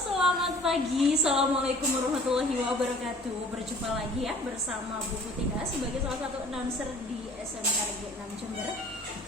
Selamat pagi, Assalamualaikum warahmatullahi wabarakatuh. Berjumpa lagi ya bersama Bu Putina sebagai salah satu announcer di SMK Negeri 6 Jember.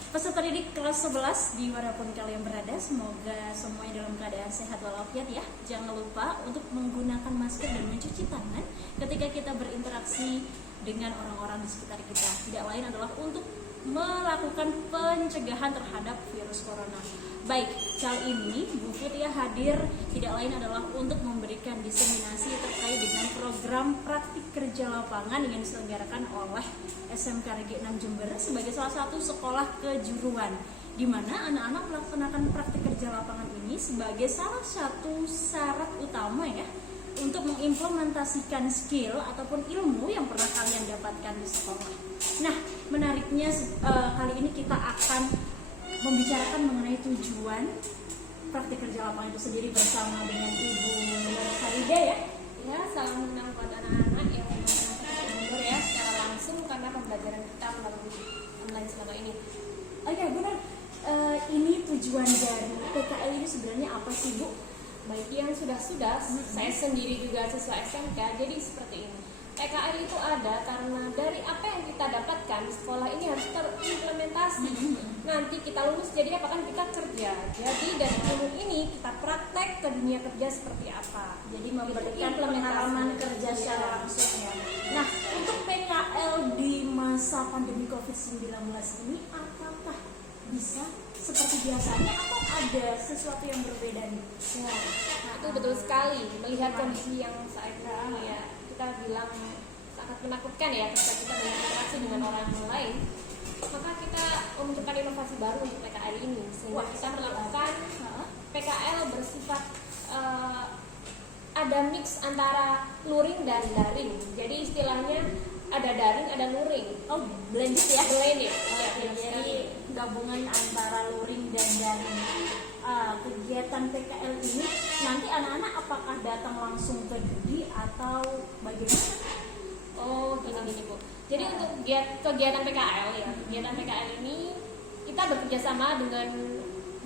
Peserta didik kelas 11 dimanapun kalian berada, semoga semuanya dalam keadaan sehat walafiat ya. Jangan lupa untuk menggunakan masker dan mencuci tangan ketika kita berinteraksi dengan orang-orang di sekitar kita. Tidak lain adalah untuk melakukan pencegahan terhadap virus corona. Baik, kali ini Bu Putia hadir tidak lain adalah untuk memberikan diseminasi terkait dengan program praktik kerja lapangan yang diselenggarakan oleh SMK Negeri 6 Jember sebagai salah satu sekolah kejuruan, di mana anak-anak melaksanakan praktik kerja lapangan ini sebagai salah satu syarat utama ya untuk mengimplementasikan skill ataupun ilmu yang pernah kalian dapatkan di sekolah. Nah, menariknya kali ini kita akan membicarakan mengenai tujuan praktik kerja lapangan itu sendiri bersama dengan Ibu Farida ya. Ya, salam kenal buat anak-anak yang mendengar ya secara langsung karena pembelajaran kita melalui online selama ini. Oh ya benar, ini tujuan dari PKL ini sebenarnya apa sih Bu? Baik yang sudah-sudah, saya sendiri juga siswa SMK, jadi seperti ini. PKL itu ada karena dari apa yang kita dapatkan di sekolah ini harus terimplementasi. Nanti kita lulus jadi apa kan kita kerja. Jadi dari ilmu ini kita praktek ke dunia kerja seperti apa. Jadi memberikan pengalaman kerja secara langsung ya. Nah, untuk PKL di masa pandemi COVID-19 ini apakah bisa seperti biasanya atau ada sesuatu yang berbeda nih? Ya, nah itu betul sekali. Melihat kondisi yang saat ini ya, kita bilang sangat menakutkan ya ketika kita berinteraksi dengan orang lain, maka kita memunculkan inovasi baru untuk PKL ini sehingga kita melakukan PKL bersifat ada mix antara luring dan daring. Jadi istilahnya ada daring, ada luring. Oh, blended ya? Blended. Jadi gabungan antara luring dan daring. Kegiatan PKL ini nanti anak-anak apakah datang langsung ke Dudi atau bagaimana? Oh, gini Bu. Jadi untuk kegiatan PKL ya, kegiatan PKL ini kita bekerja sama dengan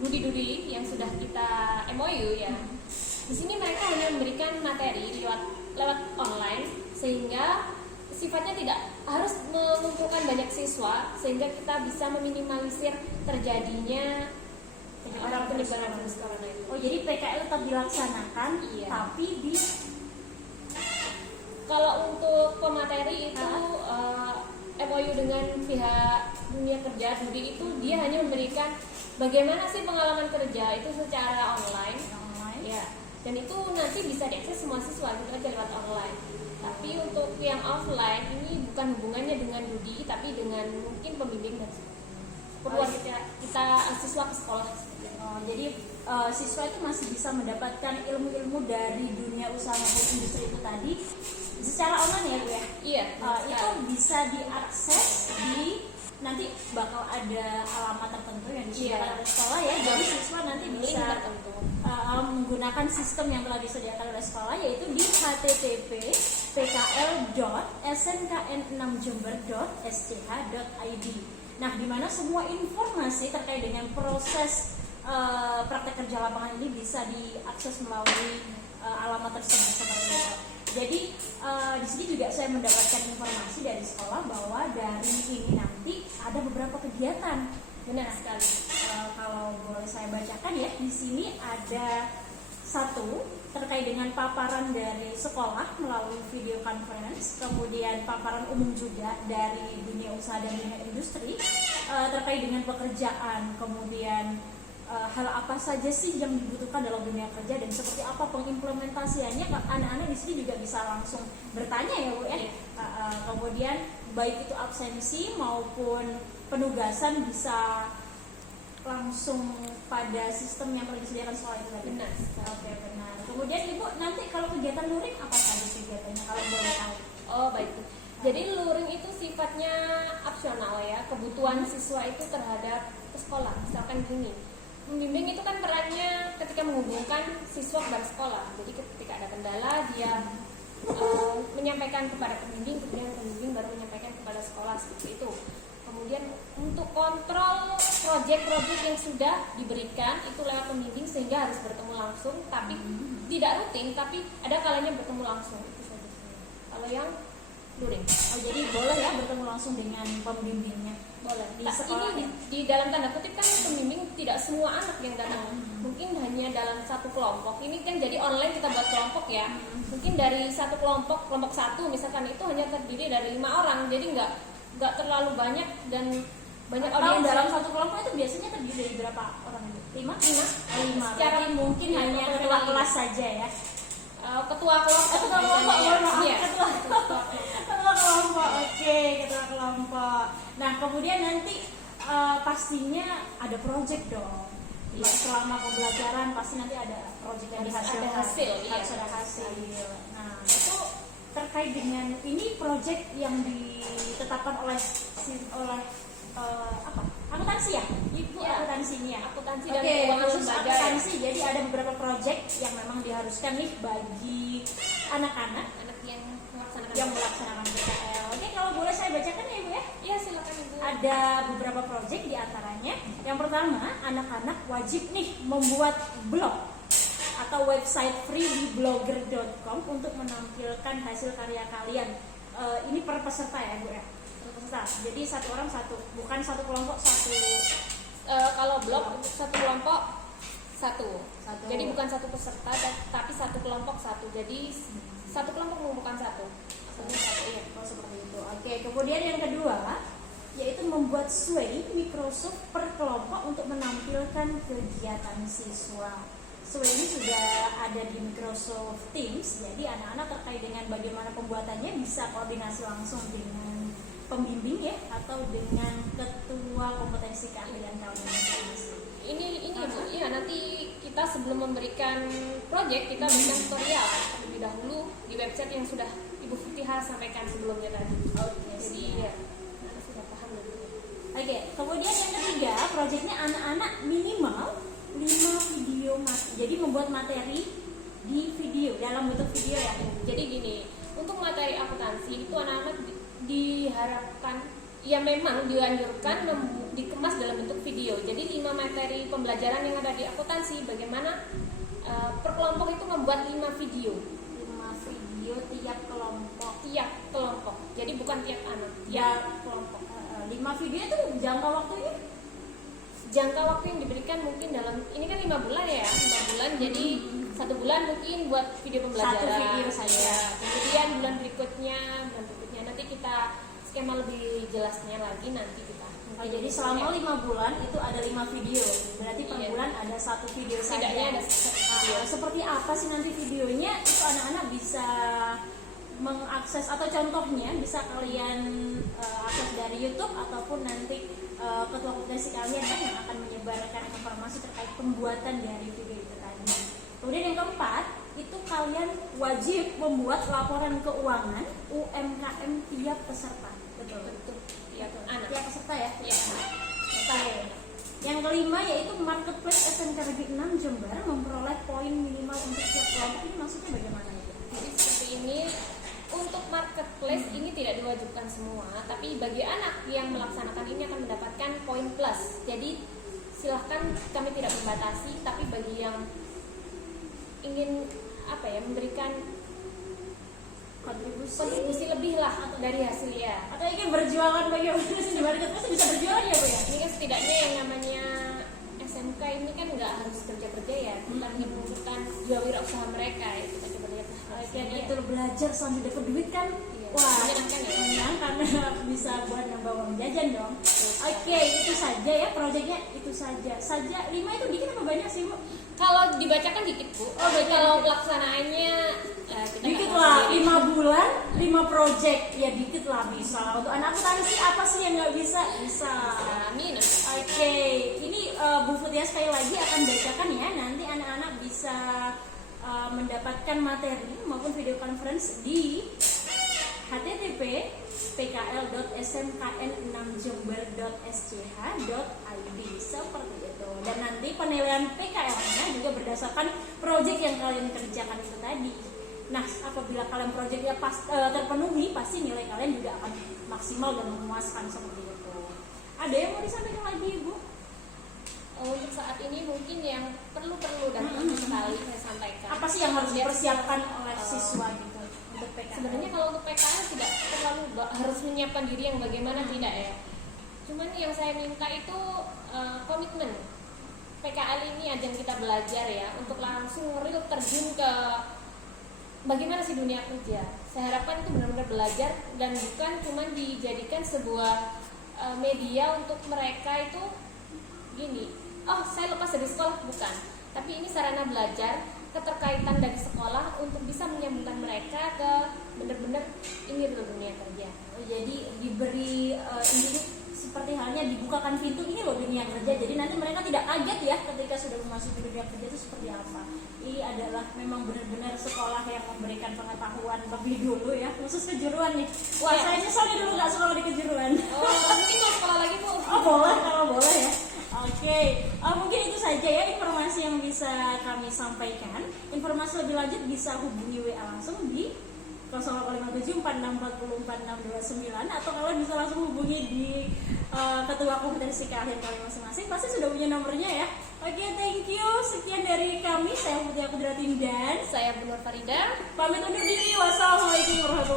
Dudi-Dudi yang sudah kita MOU ya. Di sini mereka hanya memberikan materi lewat online sehingga sifatnya tidak harus mengumpulkan banyak siswa sehingga kita bisa meminimalisir terjadinya orang penyebaran virus corona itu. Oh, jadi PKL tetap dilaksanakan, iya. Tapi kalau untuk pemateri itu MOU dengan pihak dunia kerja Dudi itu dia hanya memberikan bagaimana sih pengalaman kerja itu secara online. Ya. Dan itu nanti bisa diakses semua siswa gitu aja lewat online. Tapi untuk yang offline ini bukan hubungannya dengan Dudi tapi dengan mungkin pembimbing dan keperluan kita siswa ke sekolah. Jadi siswa itu masih bisa mendapatkan ilmu-ilmu dari dunia usaha maupun industri itu tadi secara online ya Bu ya? Iya. Itu bisa diakses di nanti bakal ada alamat tertentu yang disediakan oleh sekolah ya. Jadi siswa nanti bisa menggunakan sistem yang telah disediakan oleh sekolah yaitu di http://pkl.snkn6jember.sch.id. Nah, di mana semua informasi terkait dengan proses praktek kerja lapangan ini bisa diakses melalui alamat tersebut seperti itu. Jadi di sini juga saya mendapatkan informasi dari sekolah bahwa dari ini nanti ada beberapa kegiatan. Benar sekali. Kalau boleh saya bacakan ya, di sini ada satu terkait dengan paparan dari sekolah melalui video conference, kemudian paparan umum juga dari dunia usaha dan dunia industri terkait dengan pekerjaan, kemudian hal apa saja sih yang dibutuhkan dalam dunia kerja dan seperti apa pengimplementasiannya. Anak-anak di sini juga bisa langsung bertanya ya Bu ya. Kemudian baik itu absensi maupun penugasan bisa langsung pada sistem yang telah disediakan sekolah itu tadi. Benar. Oke, benar. Kemudian Ibu nanti kalau kegiatan luring apa saja kegiatannya kalau boleh tahu? Oh baik. Jadi luring itu sifatnya opsional ya, kebutuhan siswa itu terhadap sekolah. Misalkan gini, pembimbing itu kan perannya ketika menghubungkan siswa kepada sekolah. Jadi ketika ada kendala dia menyampaikan kepada pembimbing, kemudian pembimbing baru menyampaikan kepada sekolah seperti itu. Kemudian untuk kontrol proyek-proyek yang sudah diberikan itu lewat pembimbing sehingga harus bertemu langsung, tapi tidak rutin, tapi ada kalanya bertemu langsung itu saja. Kalau yang luring, Oh, jadi boleh ya bertemu langsung dengan pembimbingnya. boleh. Di Nah, sekolah ini di dalam tanda kutip kan pembimbing tidak semua anak yang datang, mungkin hanya dalam satu kelompok. Ini kan jadi online kita buat kelompok ya. Mungkin dari satu kelompok satu misalkan itu hanya terdiri dari 5 orang, jadi nggak terlalu banyak dan banyak Atau audiens dalam satu kelompok itu biasanya terdiri dari berapa orang itu? 5? 5. Secara Berarti mungkin ya, hanya proporsional ketua lima. kelas saja ya. Ketua kelompok Ketua kelompok, biasanya. mohon maaf, Iya. ketua kelompok. Oke, ketua kelompok. Nah, kemudian nanti pastinya ada project dong. Iya. Selama pembelajaran pasti nanti ada project yang Harus dihasilkan. ada hasil, iya. Harus ada hasil. Nah, itu terkait dengan ini project yang ditetapkan oleh apa? Akuntansi ya? Ibu Ya. akuntansi ini ya? Akuntansi dan Oke, keuangan khusus lembaga. akuntansi. Jadi ada beberapa project yang memang diharuskan nih bagi anak-anak Anak yang yang melaksanakan melaksanakan PKL. Oke, kalau boleh saya bacakan ya Ibu ya. Iya, silakan Ibu. Ada beberapa project di antaranya. Yang pertama, anak-anak wajib nih membuat blog atau website free di blogger.com untuk menampilkan hasil karya kalian. Ini per peserta ya Bu ya. Per peserta. Jadi satu orang satu, bukan satu kelompok satu. Kalau blog untuk satu kelompok satu. Satu. Jadi bukan satu peserta tapi satu kelompok satu. Jadi satu kelompok mengumpulkan satu. Iya. Oh, seperti itu. Oke, kemudian yang kedua yaitu membuat sway Microsoft per kelompok untuk menampilkan kegiatan siswa. Sway ini sudah ada di Microsoft Teams, jadi anak-anak terkait dengan bagaimana pembuatannya bisa koordinasi langsung dengan pembimbing ya atau dengan ketua kompetensi keahlian kalian masing-masing. Ini Bu, ya nanti kita sebelum memberikan project kita berikan tutorial terlebih dahulu di website yang sudah Ibu Futiha sampaikan sebelumnya tadi. Oke, Jadi siap. ya, anak sudah paham dulu. Oke, kemudian yang ketiga, proyeknya anak-anak minimal 5 video jadi membuat materi di video, dalam bentuk video ya. Jadi gini, untuk materi akuntansi itu anak-anak diharapkan ya memang dianjurkan dikemas dalam bentuk video. Jadi 5 materi pembelajaran yang ada di akuntansi bagaimana per kelompok itu membuat 5 video. 5 video tiap kelompok. Tiap kelompok. Jadi bukan tiap anak, Ya, tiap kelompok. 5 video itu jangka waktunya Jangka waktu yang diberikan mungkin dalam ini kan 5 bulan ya, 5 bulan. Jadi 1 bulan mungkin buat video pembelajaran. Satu video saja. Ya. Kemudian bulan berikutnya nanti kita skema lebih jelasnya lagi nanti kita. jadi selama 5 bulan itu ada 5 video. Berarti per Iya. bulan ada 1 video saja. Setidaknya ada 1 video. Seperti apa sih nanti videonya? Itu anak-anak bisa mengakses atau contohnya bisa kalian akses dari YouTube ataupun nanti ketua kompetensi kalian kan yang akan menyebarkan informasi terkait pembuatan dari video itu tadi. Kemudian yang keempat itu kalian wajib membuat laporan keuangan UMKM tiap peserta. Betul. Tiap anak. Tiap peserta ya. Ya. Oke. Yang kelima yaitu marketplace SMK Negeri 6 Jember memperoleh poin minimal untuk tiap kelompok. Ini maksudnya bagaimana itu? Jadi seperti ini. Untuk marketplace ini tidak diwajibkan semua, tapi bagi anak yang melaksanakan ini akan mendapatkan poin plus. Jadi silahkan, kami tidak membatasi, tapi bagi yang ingin memberikan kontribusi lebih lah dari hasilnya. Atau ingin berjualan bagaimana sih di marketplace bisa berjualan ya Bu ya? Ini kan setidaknya yang namanya SMK ini kan nggak harus kerja ya, kita hanya menunjukkan jiwa wirausaha mereka ya, kita coba lihat lah. Kayak gitu belanjar sambil dapat duit kan? Iya. Wah, Menyenangkan ya? menyenangkan bisa buat nambah uang jajan dong. Oke, itu saja ya proyeknya itu saja. 5 itu dikit apa banyak sih Bu? Kalau dibacakan dikit Bu, Oh, banyak. kalau pelaksanaannya kita Dikit nggak lah, tahu sendiri. 5 bulan, 5 project. Ya dikit lah bisa. Untuk anak akuntansi apa sih yang nggak bisa? Bisa. Amin. Oke, ini Bu Futia sekali lagi akan bacakan ya. Nanti anak-anak bisa mendapatkan materi maupun video conference di http://pkl.smkn6jember.sch.id seperti itu. Dan nanti penilaian PKL-nya juga berdasarkan project yang kalian kerjakan itu tadi. Nah, apabila kalian projectnya terpenuhi, pasti nilai kalian juga akan maksimal dan memuaskan seperti itu. Ada yang mau disampaikan lagi Ibu? Untuk saat ini mungkin yang perlu dan penting sekali saya sampaikan. Apa sih yang harus dipersiapkan oleh siswa gitu untuk PKL? Sebenarnya kalau untuk PKL tidak terlalu harus menyiapkan diri yang bagaimana, tidak ya. Cuman yang saya minta itu komitmen. PKL ini ajang kita belajar ya, untuk langsung real terjun ke bagaimana sih dunia kerja. Saya harapkan itu benar-benar belajar dan bukan cuma dijadikan sebuah media untuk mereka itu gini, oh saya lepas dari sekolah, bukan. Tapi ini sarana belajar, keterkaitan dari sekolah untuk bisa menyambungkan mereka ke benar-benar ini loh dunia kerja. Jadi diberi ini seperti halnya dibukakan pintu, ini loh dunia kerja. Jadi nanti mereka tidak kaget ya ketika sudah memasuki dunia kerja itu seperti apa. Ini adalah memang benar-benar sekolah yang memberikan pengetahuan lebih dulu ya, khusus kejuruan nih. Wah, saya nyesel dulu nggak sekolah di kejuruan. Mungkin mau sekolah lagi Bu. Oh boleh, kalau boleh ya. Oke, mungkin itu saja ya informasi yang bisa kami sampaikan. Informasi lebih lanjut bisa hubungi WA langsung di 085746444629 atau kalian bisa langsung hubungi di ketua kompetensi keahlian kalian masing-masing. Pasti sudah punya nomornya ya. Oke, thank you. Sekian dari kami. Saya Mutia Kudratin dan Saya Bu Nur Farida. pamit undur diri. Wassalamualaikum warahmatullahi wabarakatuh.